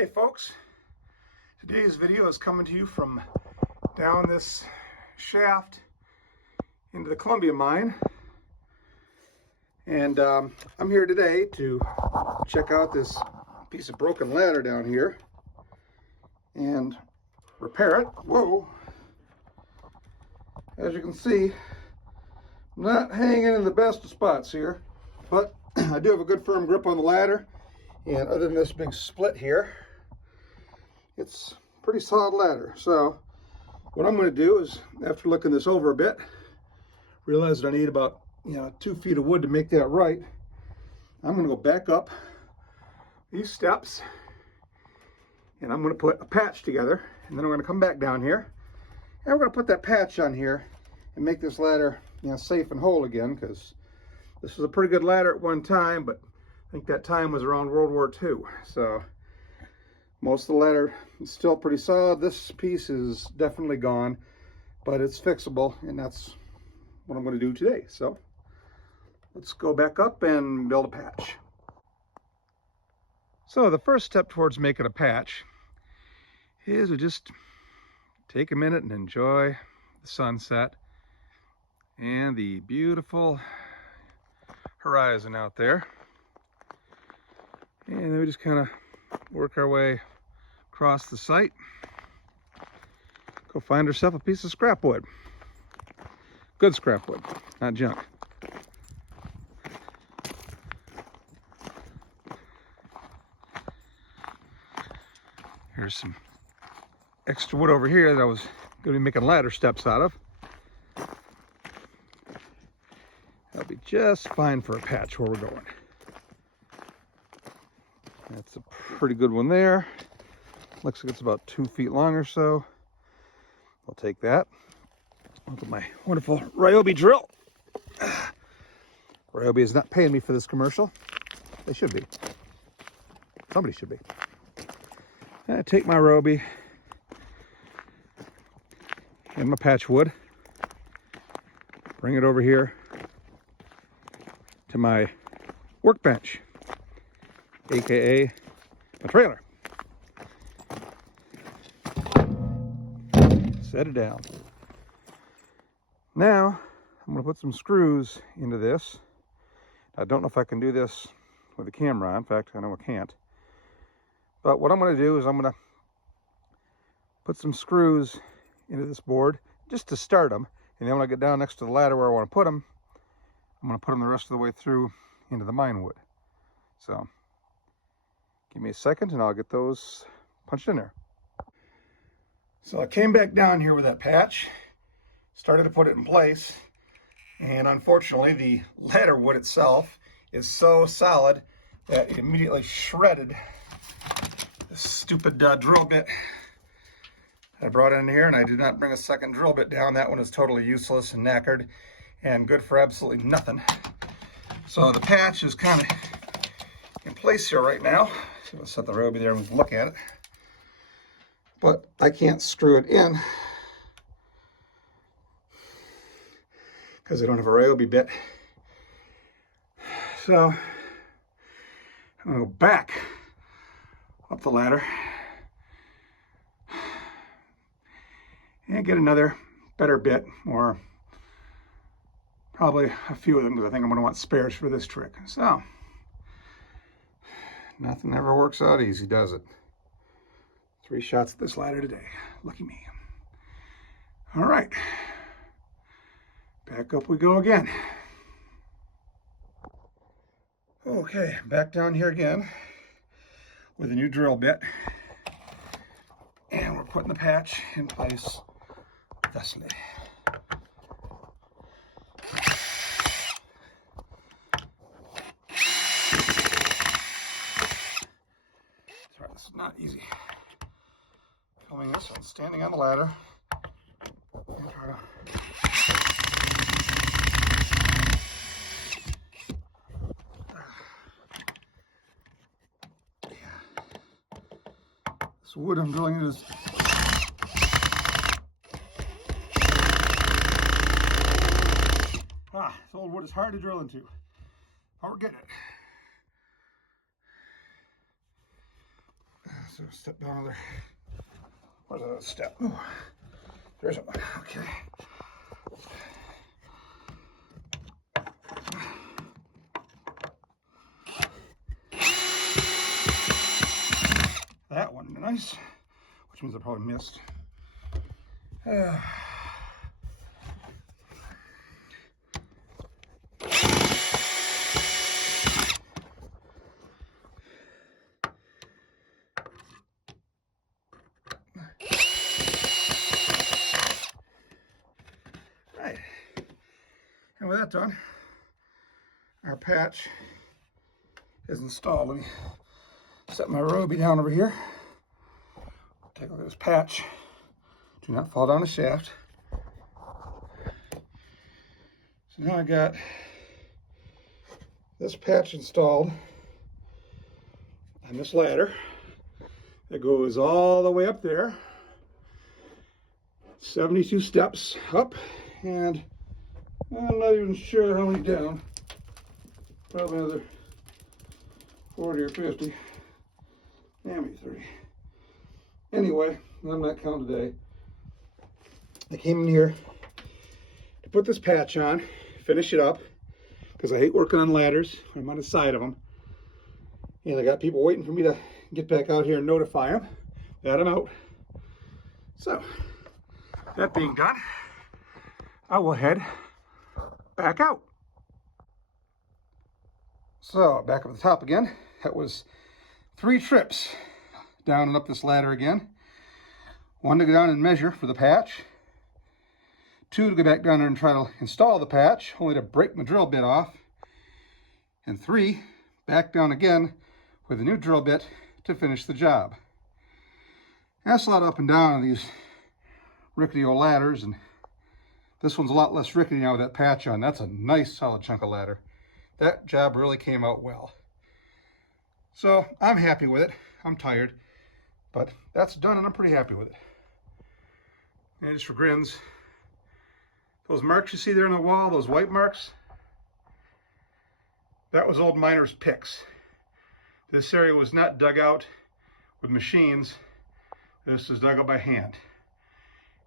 Hey folks, today's video is coming to you from down this shaft into the Columbia mine, and I'm here today to check out this piece of broken ladder down here and repair it. Whoa, as you can see, I'm not hanging in the best of spots here, but I do have a good firm grip on the ladder, and other than this big split here, it's a pretty solid ladder. So what I'm going to do is, after looking this over a bit, realize that I need about 2 feet of wood to make that right. I'm going to go back up these steps and I'm going to put a patch together, and then I'm going to come back down here and we're going to put that patch on here and make this ladder safe and whole again, because this was a pretty good ladder at one time, but I think that time was around World War II. So most of the ladder is still pretty solid. This piece is definitely gone, but it's fixable, and that's what I'm going to do today. So let's go back up and build a patch. So the first step towards making a patch is to just take a minute and enjoy the sunset and the beautiful horizon out there. And then we just kind of work our way across the site. Go find ourselves a piece of scrap wood. Good scrap wood, not junk. Here's some extra wood over here that I was going to be making ladder steps out of. That'll be just fine for a patch where we're going. That's a pretty good one there. Looks like it's about 2 feet long or so. I'll take that. Look at my wonderful Ryobi drill. Ryobi is not paying me for this commercial. They should be. Somebody should be. I take my Ryobi and my patch wood, bring it over here to my workbench, aka my trailer. Set it down. Now I'm going to put some screws into this. I don't know if I can do this with the camera on. In fact, I know I can't. But what I'm going to do is I'm going to put some screws into this board just to start them, and then when I get down next to the ladder where I want to put them, I'm going to put them the rest of the way through into the mine wood. So give me a second and I'll get those punched in there. So I came back down here with that patch, started to put it in place, and unfortunately the ladder wood itself is so solid that it immediately shredded this stupid drill bit I brought in here, and I did not bring a second drill bit down. That one is totally useless and knackered and good for absolutely nothing. So the patch is kind of in place here right now. So I'll set the Ryobi there and look at it. But I can't screw it in because I don't have a Ryobi bit. So I'm going to go back up the ladder and get another better bit, or probably a few of them, because I think I'm going to want spares for this trick. So nothing ever works out easy, does it? 3 shots at this ladder today. Lucky me. All right, back up we go again. Okay, back down here again with a new drill bit, and we're putting the patch in place thusly. Sorry, this is not easy. Filming this one, standing on the ladder, and try to this wood I'm drilling in is this old wood is hard to drill into. But we're getting it. So step down there. Where's that step? Ooh, there's a one. Okay. That one, nice. Which means I probably missed. Right. And with that done, our patch is installed. Let me set my Roby down over here. Take a look at this patch. Do not fall down the shaft. So now I got this patch installed on this ladder that goes all the way up there. 72 steps up, and I'm not even sure how many down. Probably another 40 or 50, maybe 30. Anyway, I'm not counting today. I came in here to put this patch on, finish it up, because I hate working on ladders. I'm on the side of them. And I got people waiting for me to get back out here and notify them that I'm out. So, that being done, I will head back out. So, back up at the top again. That was 3 trips down and up this ladder again. 1 to go down and measure for the patch. 2 to go back down there and try to install the patch, only to break my drill bit off. And 3, back down again with a new drill bit to finish the job. That's a lot up and down on these rickety old ladders, and this one's a lot less rickety now with that patch on. That's a nice solid chunk of ladder. That job really came out well. So I'm happy with it. I'm tired, but that's done and I'm pretty happy with it. And just for grins, those marks you see there on the wall, those white marks, that was old miners' picks. This area was not dug out with machines. This is dug out by hand.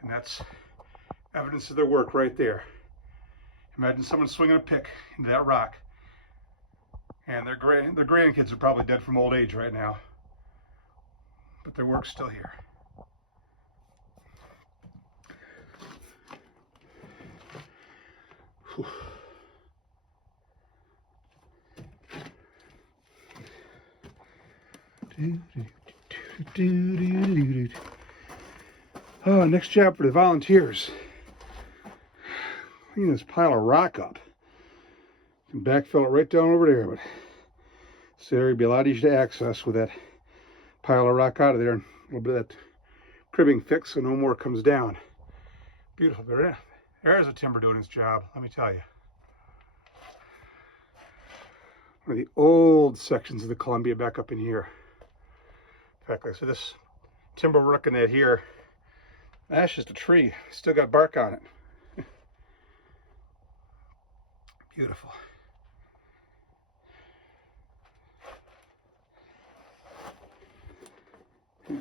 And that's evidence of their work right there. Imagine someone swinging a pick into that rock. And their grandkids are probably dead from old age right now. But their work's still here. Whew. Oh, next job for the volunteers. Clean this pile of rock up. Can backfill it right down over there, but this area would be a lot easier to access with that pile of rock out of there and a little bit of that cribbing fixed so no more comes down. Beautiful. There's a timber doing its job, let me tell you. One of the old sections of the Columbia back up in here. In fact, like I said, this timber we're looking at here, that's just a tree. Still got bark on it. Beautiful. Yeah.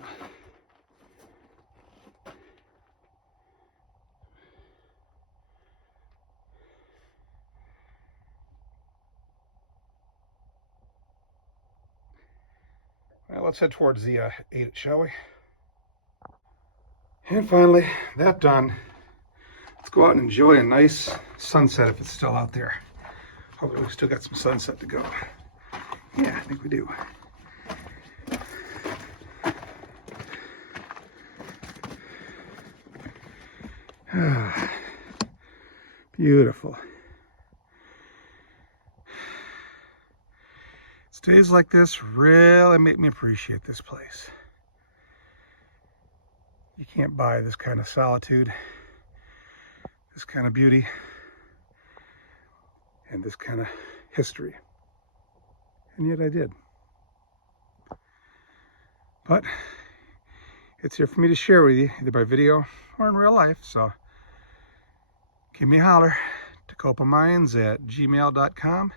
Well, let's head towards the 8, shall we? And finally, that done. Let's go out and enjoy a nice sunset if it's still out there. Hopefully we've still got some sunset to go. Yeah, I think we do. Beautiful. Days like this really make me appreciate this place. You can't buy this kind of solitude, this kind of beauty, and this kind of history. And yet I did. But it's here for me to share with you, either by video or in real life. So give me a holler, tecopamines@gmail.com.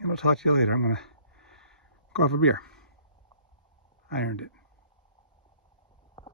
And I'll talk to you later. I'm going to go have a beer. ironed it.